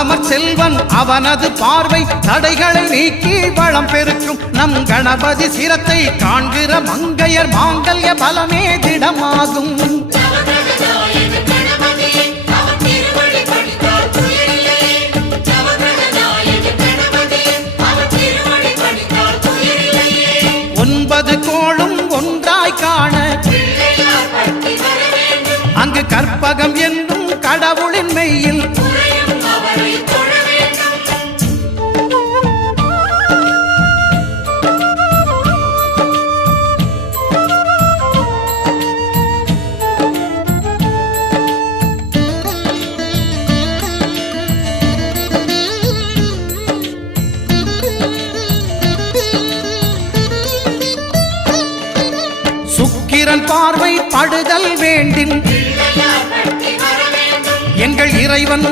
பாலமர் செல்வன் அவனது பார்வை தடைகளை நீக்கி வளம் பெருக்கும் நம் கணபதி சிரத்தை காண்கிற மங்கையர் மாங்கல்ய பலமே திடமாகும் கோளும் ஒன்றாய் காண அங்கு கற்பகம் என்னும் கடவுளின் மெய்யில் சுக்கிரன் பார்வை படுதல் வேண்டின் எங்கள் இறைவன்